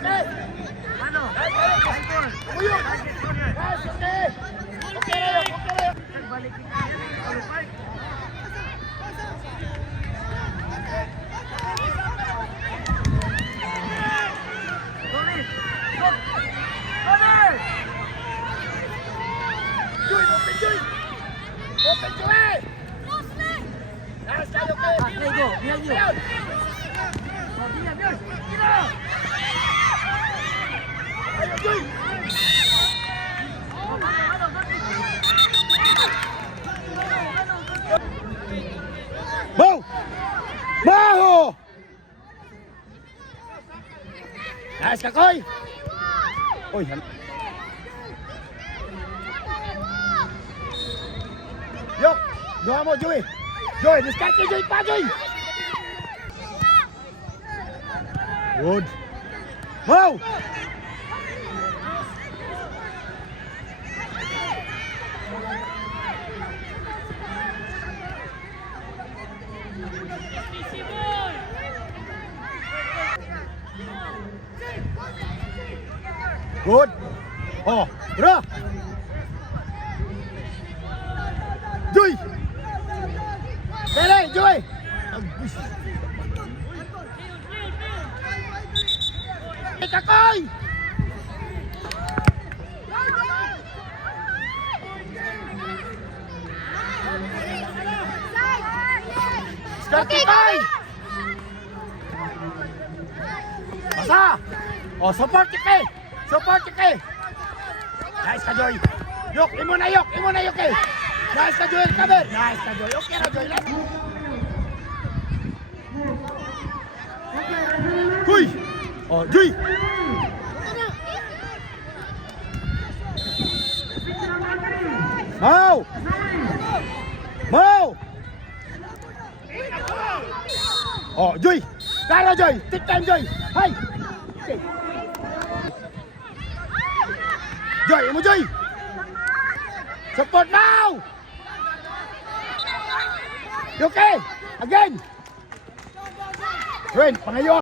okay. Ano? Umuyot. Guys, okay. Okay na yun, okay na yun. Nagbalik kita yan. All park. Tuloy. Stop. Tuloy. Joy, open Joy. Open Joy. Nice, kayo, okay. There you go. Behind you. Ayun. Oh, Dian, Dian. Ayun, Joy. Bow! Baho! Nice, Kakoy! Uy, Yok! Doha mo, Joey! Joey, diskarte, Joey pa, Joey! Good! Wow! Good! Oh, tira! Joy! Pere, Joy! Kakoy! Skarte kay! Basa! Oh, support kay! Support kay! Nice ka, Joy! Yok, imo na yok eh! Nice ka, Joy! Cover! Nice ka, Joy! Okay na, Joy! Uy! Oh, Joy! Mau! Mau! Oh, Joy! Kara, Joy! Take time, Joy! Hay! Okay. Joy, imo Joy! Support now! You okay? Again! Ren, pangayon!